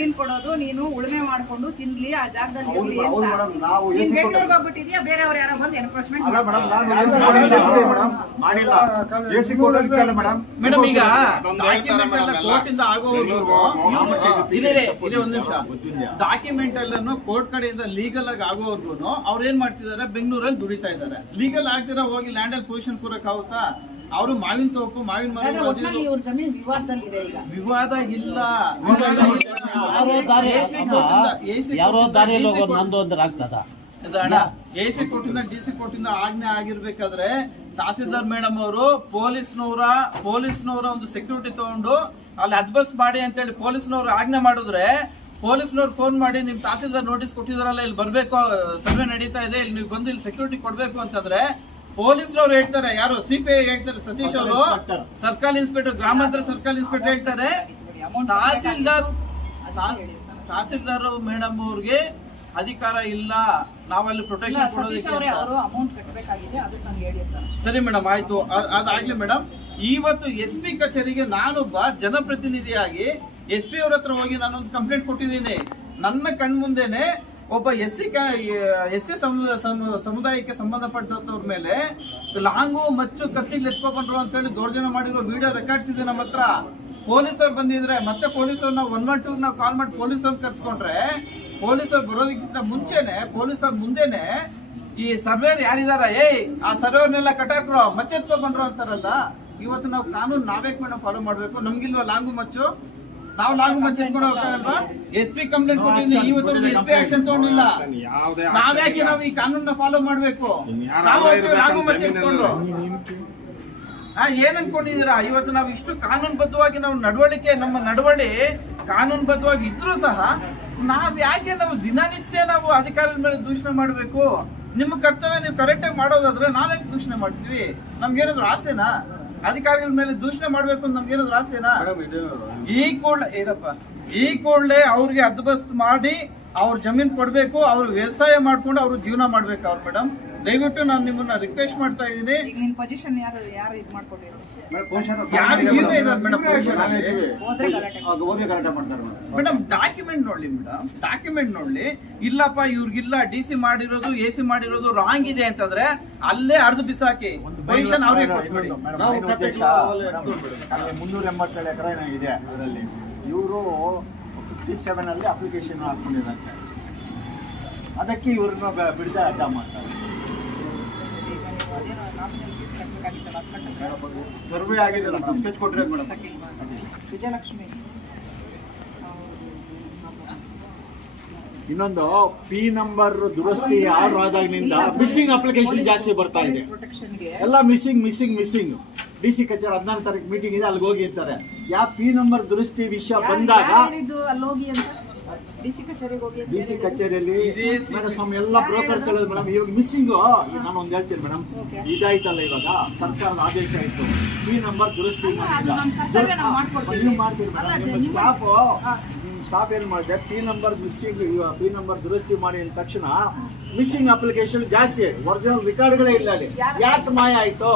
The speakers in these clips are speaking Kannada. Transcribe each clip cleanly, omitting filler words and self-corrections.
ಜಮೀನ್ ಕೊಡೋದು ನೀನು ಉಳುಮೆ ಮಾಡ್ಕೊಂಡು ತಿನ್ಲಿ ಆ ಜಾಗದಲ್ಲಿ ಇರ್ಲಿ ಅಂತ ನೀನ್ ಬೆಂಗಳೂರಿಗೆ ಹೋಗ್ಬಿಟ್ಟಿದ್ಯಾ ಬೇರೆಯವ್ರು ಯಾರೋ ಬಂದು ಎನ್ಕ್ರೋಚ್ಮೆಂಟ್ ಮೇಡಮ್ ಈಗ ಕೋರ್ಟಿಂದ ಆಗೋವರೆಗೂ ಒಂದ್ ನಿಮಿಷ ಡಾಕ್ಯುಮೆಂಟ್ ಎಲ್ಲ ಕೋರ್ಟ್ ಕಡೆಯಿಂದ ಲೀಗಲ್ ಆಗಿ ಆಗೋವರೆಗೂ ಅವ್ರು ಏನ್ ಮಾಡ್ತಿದಾರೆ ಬೆಂಗಳೂರಲ್ಲಿ ದುಡಿತಾ ಇದಾರೆ. ಲೀಗಲ್ ಆಗ್ದಿರ ಹೋಗಿ ಲ್ಯಾಂಡ್ ಅಲ್ಲಿ ಪೊಸಿಷನ್ ಕೂರಕ್ ಆಗುತ್ತಾ? ಅವರು ಮಾವಿನ ತೋಪು ಮಾವಿನ ಮರ ವಿವಾದ ಇಲ್ಲ. ಯಾರೋ ದಾರಿಯಲ್ಲಿ ಹೋಗೋದು ನಂದು ಅಂದ್ರೆ ಆಗ್ತದ? ಎಸಿ ಕೋರ್ಟಿಂದ ಡಿಸಿ ಕೋರ್ಟಿಂದ ಆಜ್ಞೆ ಆಗಿರ್ಬೇಕಾದ್ರೆ ತಹಸೀಲ್ದಾರ್ ಮೇಡಮ್ ಅವರು ಪೊಲೀಸ್ನವರ ಒಂದು ಸೆಕ್ಯೂರಿಟಿ ತಗೊಂಡು ಅಲ್ಲಿ ಅದ್ಬಸ್ ಮಾಡಿ ಅಂತ ಹೇಳಿ ಪೊಲೀಸ್ನವ್ರು ಆಜ್ಞೆ ಮಾಡಿದ್ರೆ ಪೊಲೀಸ್ನವ್ರು ಫೋನ್ ಮಾಡಿ ನಿಮ್ ತಹಸೀಲ್ದಾರ್ ನೋಟಿಸ್ ಕೊಟ್ಟಿದಾರಲ್ಲ, ಇಲ್ಲಿ ಬರ್ಬೇಕು, ಸರ್ವೆ ನಡೀತಾ ಇದೆ, ಇಲ್ಲಿ ನೀವು ಬಂದು ಇಲ್ಲಿ ಸೆಕ್ಯೂರಿಟಿ ಕೊಡ್ಬೇಕು ಅಂತಂದ್ರೆ ಪೊಲೀಸ್ನವ್ರು ಹೇಳ್ತಾರೆ, ಯಾರು ಸಿಪಿಐ ಹೇಳ್ತಾರೆ, ಸತೀಶ್ ಅವರು ಸರ್ಕಲ್ ಇನ್ಸ್ಪೆಕ್ಟರ್, ಗ್ರಾಮಾಂತರ ಸರ್ಕಲ್ ಇನ್ಸ್ಪೆಕ್ಟರ್ ಹೇಳ್ತಾರೆ ತಹಸೀಲ್ದಾರ್ ಮೇಡಮ್ ಅವ್ರಿಗೆ ಅಧಿಕಾರ ಇಲ್ಲ, ನಾವಲ್ಲಿ ಪ್ರೊಟೆಕ್ಷನ್ ಕೊಡೋದಕ್ಕೆ. ಸರಿ ಮೇಡಮ್, ಆಯ್ತು, ಅದಾಗ್ಲಿ ಮೇಡಮ್. ಇವತ್ತು SP ಕಚೇರಿಗೆ ನಾನೊಬ್ಬ ಜನಪ್ರತಿನಿಧಿಯಾಗಿ SP ಅವ್ರ ಹತ್ರ ಹೋಗಿ ನಾನೊಂದು ಕಂಪ್ಲೇಂಟ್ ಕೊಟ್ಟಿದ್ದೀನಿ. ನನ್ನ ಕಣ್ಮುಂದೆನೆ ಒಬ್ಬ SC ಸಮುದಾಯಕ್ಕೆ ಸಂಬಂಧಪಟ್ಟವ್ರ ಮೇಲೆ ಲಾಂಗು ಮಚ್ಚು ಕತ್ತಿಗೆ ಎತ್ಕೊಂಡ್ರು ಅಂತ ಹೇಳಿ ದೌರ್ಜನ್ಯ ಮಾಡಿರೋ ವಿಡಿಯೋ ರೆಕಾರ್ಡ್ಸ್ ಇದೆ ನಮ್ಮ ಹತ್ರ. ಪೊಲೀಸರು ಬಂದಿದ್ರೆ ಮತ್ತೆ ಪೊಲೀಸರು 112 ನಾವು ಕಾಲ್ ಮಾಡಿ ಪೊಲೀಸರು ಕರ್ಸ್ಕೊಂಡ್ರೆ ಪೊಲೀಸರು ಬರೋದಕ್ಕಿಂತ ಮುಂಚೆನೆ ಪೊಲೀಸರ ಮುಂದೆನೆ ಈ ಸರ್ವೇರ್ ಯಾರಿದಾರ ಆ ಸರ್ವೇರ್ನೆಲ್ಲ ಕಟಾಕ್ರು ಮಚ್ಚೆತ್ಕೊಂಡ್ ಬಂದ್ರು ಅಂತಾರಲ್ಲ. ಇವತ್ತು ನಾವು ಕಾನೂನು ನಾವೇ ಮೇಡಮ್ ಫಾಲೋ ಮಾಡ್ಬೇಕು. ನಮ್ಗಿಲ್ವಾ ಲಾಂಗು ಮಚ್ಚು? ನಾವು ಲಾಂಗು ಮಚ್ಚು ಎತ್ಕೊಂಡು ಹೋಗ್ತಾರಲ್ವಾ? SP ಕಂಪ್ಲೇಂಟ್ ಕೊಟ್ಟಿದ್ದೀನಿ, ಇವತ್ತು SP ಆಕ್ಷನ್ ತಗೊಂಡಿಲ್ಲ. ನಾವ್ಯಾಕೆ ನಾವು ಈ ಕಾನೂನ ಫಾಲೋ ಮಾಡ್ಬೇಕು? ನಾವು ಲಾಂಗು ಮಚ್ಚು ಎತ್ಕೊಂಡ್ರು ಏನ್ ಅನ್ಕೊಂಡಿದೀರಾ? ಇವತ್ತು ನಾವು ಇಷ್ಟು ಕಾನೂನುಬದ್ಧವಾಗಿ ನಾವು ನಮ್ಮ ನಡವಳಿ ಕಾನೂನುಬದ್ಧವಾಗಿ ಇದ್ರೂ ಸಹ ನಾವ್ ಯಾಕೆ ನಾವು ದಿನನಿತ್ಯ ನಾವು ಅಧಿಕಾರಿಗಳ ಮೇಲೆ ದೂಷಣೆ ಮಾಡ್ಬೇಕು? ನಿಮ್ಮ ಕರ್ತವ್ಯ ನೀವು ಕರೆಕ್ಟ್ ಆಗಿ ಮಾಡೋದಾದ್ರೆ ನಾವ್ಯಾಕೆ ದೂಷಣೆ ಮಾಡ್ತೀವಿ? ನಮ್ಗೇನಾದ್ರು ಆಸೆನಾ ಅಧಿಕಾರಿಗಳ ಮೇಲೆ ದೂಷಣೆ ಮಾಡ್ಬೇಕು ಅಂತ? ನಮ್ಗೇನಾದ್ರು ಆಸೆನಾ? ಈ ಕೂಡಲೇ ಅವ್ರಿಗೆ ಹದ್ಬಸ್ತ್ ಮಾಡಿ ಅವ್ರ ಜಮೀನ್ ಕೊಡ್ಬೇಕು, ಅವ್ರು ವ್ಯವಸಾಯ ಮಾಡ್ಕೊಂಡು ಅವ್ರು ಜೀವನ ಮಾಡ್ಬೇಕು. ಅವ್ರು ಮೇಡಮ್ ದಯವಿಟ್ಟು ನಾನು ನಿಮ್ಮನ್ನ ರಿಕ್ವೆಸ್ಟ್ ಮಾಡ್ತಾ ಇದ್ದೀನಿ. ಮೇಡಮ್ ಡಾಕ್ಯುಮೆಂಟ್ ನೋಡ್ಲಿ ಇಲ್ಲಪ್ಪ ಇವ್ರಿಗಿಲ್ಲ DC ಮಾಡಿರೋದು AC ಮಾಡಿರೋದು ರಾಂಗ್ ಇದೆ ಅಂತಂದ್ರೆ ಅಲ್ಲೇ ಅರ್ಧ ಬಿಸಾಕಿ ಪೊಸಿಷನ್ ಅವ್ರಿಗೆ ಕೊಟ್ಬಿಡಿ. 382 ಎಕರೆ ಇದೆ, ಅದರಲ್ಲಿ ಇವರು 57 ಅಲ್ಲಿ ಅಪ್ಲಿಕೇಶನ್ ಹಾಕೊಂಡಿರಂತೆ, ಅದಕ್ಕೆ ಇವ್ರನ್ನ ಬಿಡದೆ ಅಡ್ಡ ಮಾಡ್ತಾರೆ. ಸರ್ವೆ ಆಗಿದೆಲ್ಲ ಸ್ಕೆಚ್ ಕೊಟ್ರೆ ಮೇಡಮ್. ವಿಜಯಲಕ್ಷ್ಮಿ ಇನ್ನೊಂದು P ನಂಬರ್ ದುರಸ್ತಿ ಆದಾಗಿನಿಂದ ಮಿಸ್ಸಿಂಗ್ ಅಪ್ಲಿಕೇಶನ್ ಜಾಸ್ತಿ ಬರ್ತಾ ಇದೆ. ಎಲ್ಲ ಮಿಸ್ಸಿಂಗ್ DC ಕಚೇರಿ 16 ತಾರೀಕು ಮೀಟಿಂಗ್ ಇದೆ, ಅಲ್ಲಿಗೆ ಹೋಗಿ ಅಂತಾರೆ. P ನಂಬರ್ ದುರಸ್ತಿ ವಿಷಯ ಬಂದಾಗ DC ಕಚೇರಿಯಲ್ಲಿ ಎಲ್ಲ ಬ್ರೋಕರ್ಸ್ ಹೇಳೋದು ಮೇಡಮ್. ಇವಾಗ ಮಿಸ್ಸಿಂಗ್ ನಾನು ಒಂದ್ ಹೇಳ್ತೀನಿ ಮೇಡಮ್, ಇದಾಯ್ತಲ್ಲ ಇವಾಗ ಸರ್ಕಾರದ ಆದೇಶ ಆಯ್ತು, P ನಂಬರ್ ದುರಸ್ತಿ ನೀವು ಮಾಡ್ತೀರಿ ಮೇಡಮ್. ಸ್ಟಾಪ್ ಏನ್ ಮಾಡಿದೆ, P ನಂಬರ್ ದುರಸ್ತಿ ಮಾಡಿ ಅಂದ ತಕ್ಷಣ ಮಿಸ್ಸಿಂಗ್ ಅಪ್ಲಿಕೇಶನ್ ಜಾಸ್ತಿ, ಒರಿಜಿನಲ್ ರೆಕಾರ್ಡ್ಗಳೇ ಇಲ್ಲ ಅಲ್ಲಿ. ಯಾಕೆ ಮಾಯ ಆಯ್ತು?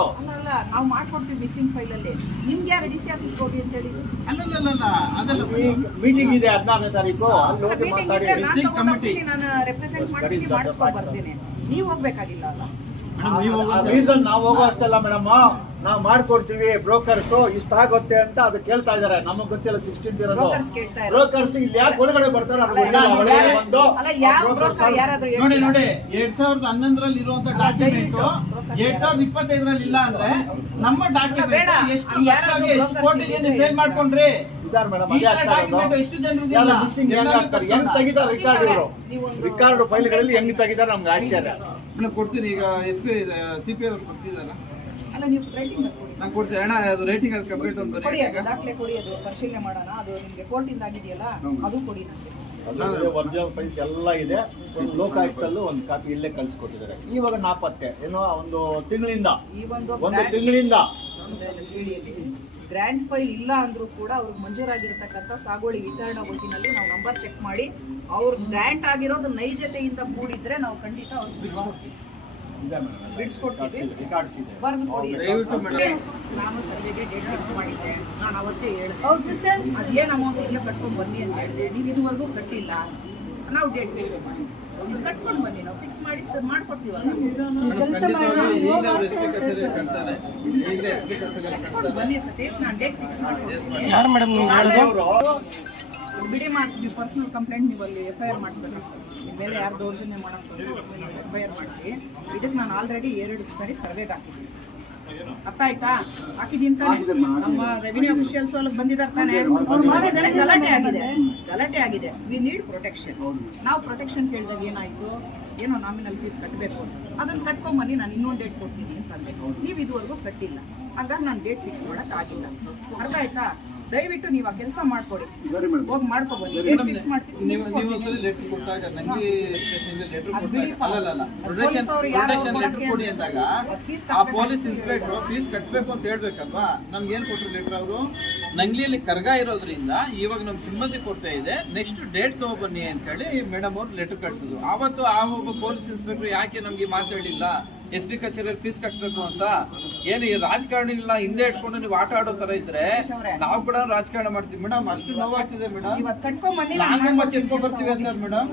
ನಾವು ಮಾಡ್ಕೊಡ್ತೀವಿ ಮಿಸ್ಸಿಂಗ್ ಫೈಲ್ ಅಲ್ಲಿ. ನಿಮ್ಗೆ ಯಾರು DC ಆಫೀಸ್ ಹೋಗಿ ಅಂತ ಹೇಳಿ? ಮೀಟಿಂಗ್ ಇದೆ 16ನೇ ತಾರೀಕು, ಅಲ್ಲಿ ಹೋಗಿ ಮಾತಾಡಿ. ನಾನು ರೆಪ್ರೆಸೆಂಟ್ ಮಾಡ್ತೀನಿ, ಮಾಡಿಸ್ಕೊಂಡು ಬರ್ತೀನಿ. ನೀವು ಹೋಗ್ಬೇಕಾಗಿಲ್ಲ ಅಲ್ಲ. ರೀಸನ್ ನಾವು ಹೋಗೋ ಅಷ್ಟಲ್ಲ ಮೇಡಮ್, ನಾವು ಮಾಡ್ಕೊಡ್ತೀವಿ, ಬ್ರೋಕರ್ಸ್ ಇಷ್ಟ ಆಗುತ್ತೆ ಅಂತ ಅದು ಕೇಳ್ತಾ ಇದಾರೆ. ನಮಗ್ ಗೊತ್ತಿಲ್ಲ 16th ಇರೋದು. ಬ್ರೋಕರ್ಸ್ ಇಲ್ಲಿ ಯಾಕೆ ಒಳಗಡೆ ಬರ್ತಾರೆ? ನೋಡಿ 2011ರಲ್ಲಿ ಇರುವಂತ ಡಾಕ್ಯುಮೆಂಟ್ 2025ರಲ್ಲಿ ಇಲ್ಲ ಅಂದ್ರೆ ನಮ್ಮ ಡಾಕ್ಯುಮೆಂಟ್ ಎಷ್ಟು ಕೋಟಿಗೆ ಸೇಲ್ ಮಾಡ್ಕೊಂಡ್ರಿ? ರಿಕಾರ್ಡ್ ಫೈಲ್ಗಳಲ್ಲಿ ಹೆಂಗ್ ತೆಗಿದಾರೆ ನಮ್ಗೆ ಆಶ್ಚರ್ಯ. ಕೊಡ್ತೀನಿ ಈಗ CP ಅವ್ರು ಕೊಡ್ತಿದಾರ, ನಾನು ಕೊಡ್ತೀನಿ ಅಣ್ಣ. ಅದು ರೇಟಿಂಗ್ ಅದು ಕಂಪ್ಲೀಟ್ ಒಂದು ದಾಖಲೆ ಕೊಡಿ, ಅದು ಪರಿಶೀಲನೆ ಮಾಡೋಣ. ಅದು ನಿಮಗೆ ಕೋರ್ಟಿಂದ ಆಗಿದೆಯಲ್ಲ, ಅದು ಕೊಡಿ ನನಗೆ. ಒರಿಜಿನಲ್ ಫೈಲ್ಸ್ ಎಲ್ಲ ಇದೆ. ಲೋಕಾಯುಕ್ತಲ್ಲೂ ಒಂದು ಕಾಪಿ ಇಲ್ಲೇ ಕಳ್ಸಿಕೊಟ್ಟಿದ್ದಾರೆ. ಇವಾಗ ನಾಪತ್ತೆ ಏನೋ ಒಂದು ತಿಂಗಳಿಂದ ಗ್ರ್ಯಾಂಡ್ ಫೈಲ್ ಇಲ್ಲ ಅಂದ್ರೂ ಕೂಡ ಅವ್ರಿಗೆ ಮಂಜೂರಾಗಿರ್ತಕ್ಕಂಥ ಸಾಗುವಳಿ ವಿತರಣಾ ಗುಂಪಿನಲ್ಲಿ ನಾವು ನಂಬರ್ ಚೆಕ್ ಮಾಡಿ ಅವ್ರು ಗ್ರ್ಯಾಂಟ್ ಆಗಿರೋದು ನೈಜತೆಯಿಂದ ಕೂಡಿದ್ರೆ ನಾವು ಖಂಡಿತ ಅವ್ರಿಗೆ ಬಿಡಿಸ್ಕೊಡ್ತೀವಿ. ಬಿಡಿಸ್ಕೊಡ್ತೀವಿ ರೆಕಾರ್ಡ್ಸ್ ಇದೆ. ಬರ್ದು ಕೊಡಿ. ದಯವಿಟ್ಟು ಮೇಡಮ್. ನಾನು ಸರ್ವೆಗೆ ಡೇಟ್ ಫಿಕ್ಸ್ ಮಾಡಿದ್ದೆ. ನಾನು ಅವತ್ತೇ ಹೇಳಿದೆ ಅದೇನು ಅಮೌಂಟ್ ಇದೆಯೋ ಕಟ್ಕೊಂಡು ಬನ್ನಿ ಅಂತ ಹೇಳಿದೆ. ನೀವು ಇದುವರೆಗೂ ಕಟ್ಟಿಲ್ಲ, ನಾವು ಡೇಟ್ ಫಿಕ್ಸ್ ಮಾಡಿ ನೀವು ಕಟ್ಕೊಂಡು ಬನ್ನಿ, ನಾವು ಫಿಕ್ಸ್ ಮಾಡಿ ಮಾಡ್ಕೊಡ್ತೀವಲ್ಲ. ಖಂಡಿತವಾಗ್ಲೂ ಈಗಲೇ ಅವ್ರು SP ಕಚೇರಿ ಕಟ್ತಾರೆ. ಈಗಲೇ SP ಕಚೇರಿ ಕಟ್ಕೊಂಡು ಬನ್ನಿ ಸತೀಶ್, ನಾನು ಡೇಟ್ ಫಿಕ್ಸ್ ಮಾಡ್ಕೊಡ್ತೀನಿ. ಯಾರು ಮೇಡಮ್ ನೀವು ಹೇಳಿದ್ರು? ಬಿಡಿ ಮಾತು, ನೀವು ಪರ್ಸನಲ್ ಕಂಪ್ಲೇಂಟ್ ನೀವು ಅಲ್ಲಿ FIR ಮಾಡಿಸ್ಬೇಕಾಗ್ತದೆ. ನಿಮ್ಮ ಮೇಲೆ ಯಾರು ದೌರ್ಜನ್ಯ ಮಾಡೋದು FIR ಮಾಡಿಸಿ. ಇದಕ್ಕೆ ನಾನು ಆಲ್ರೆಡಿ 2 ಸಾರಿ ಸರ್ವೆಗೆ ಹಾಕಿದ್ದೀನಿ. ಅರ್ಥ ಆಯ್ತಾ? ಹಾಕಿದ್ದೀನಿ ತಾನೆ. ನಮ್ಮ ರೆವಿನ್ಯೂ ಅಫಿಷಿಯಲ್ಸ್ ಅಲ್ಲಿ ಬಂದಿದ್ದಾರೆ ತಾನೆ, ಅವ್ರು ಮಾಡಿದ್ದಾರೆ. ಗಲಾಟೆ ಆಗಿದೆ. We need protection. ನಾವು ಪ್ರೊಟೆಕ್ಷನ್ ಕೇಳಿದಾಗ ಏನಾಯ್ತು, ಏನೋ ನಾಮಿನಲ್ ಫೀಸ್ ಕಟ್ಟಬೇಕು, ಅದನ್ನ ಕಟ್ಕೊಂಬನ್ನಿ, ನಾನು ಇನ್ನೊಂದು ಡೇಟ್ ಕೊಡ್ತೀನಿ ಅಂತಂದೆ. ನೀವು ಇದುವರೆಗೂ ಕಟ್ಟಿಲ್ಲ, ಹಾಗಾಗಿ ನಾನು ಡೇಟ್ ಫಿಕ್ಸ್ ಮಾಡಕ್ ಆಗಿಲ್ಲ. ಅರ್ಥ ಆಯ್ತಾ? ದಯವಿಟ್ಟು ನೀವು ಆ ಕೆಲಸ ಮಾಡ್ಕೊಡಿ, ಹೋಗಿ ಮಾಡ್ಕೊಬನ್ನಿ. ಡೇಟ್ ಫಿಕ್ಸ್ ಮಾಡ್ತೀನಿ. ನೀವು ಒಂದ್ಸಲಿ ಲೆಟರ್ ಕೊಟ್ಟಾಗ ನಂಗೆ ಸ್ಟೇಷನ್ ಲೆಟರ್ ಕೊಟ್ಟಾಗ ಅಲ್ಲ ಪ್ರೊಟೆಕ್ಷನ್ ಲೆಟರ್ ಕೊಡಿ ಅಂದಾಗ ಆ ಪೊಲೀಸ್ ಇನ್ಸ್ಪೆಕ್ಟರ್ ಫೀಸ್ ಕಟ್ಟಬೇಕು ಅಂತ ಹೇಳ್ಬೇಕಲ್ವಾ? ನಮ್ಗೆ ಏನ್ ಕೊಟ್ಟರು ಲೆಟರ್ ಅವರು? ನಂಗ್ಲಿಯಲ್ಲಿ ಕರ್ಗ ಇರೋದ್ರಿಂದ ಇವಾಗ ನಮ್ ಸಿಬ್ಬಂದಿ ಕೊಡ್ತಾ ಇದೆ, ನೆಕ್ಸ್ಟ್ ಡೇಟ್ ತಗೊಬನ್ನಿ ಅಂತ ಹೇಳಿ ಮೇಡಮ್ ಅವ್ರು ಲೆಟರ್ ಕಟ್ಸಿದ್ರು. ಆವತ್ತು ಆ ಒಬ್ಬ ಪೊಲೀಸ್ ಇನ್ಸ್ಪೆಕ್ಟರ್ ಯಾಕೆ ನಮ್ಗೆ ಮಾತಾಡಿಲ್ಲ SP ಕಚೇರಿಯಲ್ಲಿ ಫೀಸ್ ಕಟ್ಟಬೇಕು ಅಂತ? ಏನು ಈ ರಾಜಕಾರಣಿಗಳನ್ನ ಹಿಂದೆ ಇಟ್ಕೊಂಡು ನೀವು ಆಟ ಆಡೋ ತರ ಇದ್ರೆ ನಾವು ಕೂಡ ರಾಜಕಾರಣ ಮಾಡ್ತೀವಿ ಮೇಡಮ್. ಅಷ್ಟು ನೋವಾಗ್ತಿದೆ ಮೇಡಮ್. ನಾಗಮ್ಮ ಚೆಲ್ಕೊ ಬರ್ತೀವಿ ಅಂತ ಮೇಡಮ್.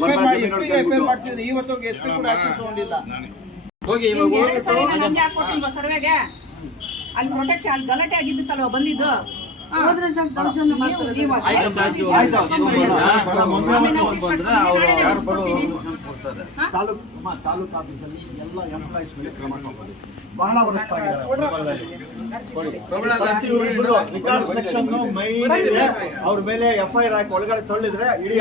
FIR ಮಾಡ್ತಿದ್ರೆ ಇವತ್ತು SP ಕೂಡ ಆಕ್ಷನ್ ತಗೊಂಡಿಲ್ಲ. ಹೋಗಿ ಇವಾಗ ಸರ್ವೆಗೆ ಅಲ್ಲಿ ಪ್ರೊಟೆಕ್ಷನ್, ಅಲ್ಲಿ ಗಲಾಟೆ ಆಗಿದ್ದಲ್ಲ ಬಂದಿದ್ದು. ತಾಲೂಕು ಆಫೀಸಲ್ಲಿ ಎಲ್ಲ ಎಂಪ್ಲಾಯೀಸ್ ಮೇಲೆ ಕ್ರಮ ತಗೊಳ್ಳಿ. ಬಹಳ ವರ್ಷ ರಿಕಾರ್ಡ್ ಸೆಕ್ಷನ್ ಅವ್ರ ಮೇಲೆ FIR ಹಾಕಿ ಒಳಗಡೆ ತಳ್ಳಿದ್ರೆ ಇಡೀ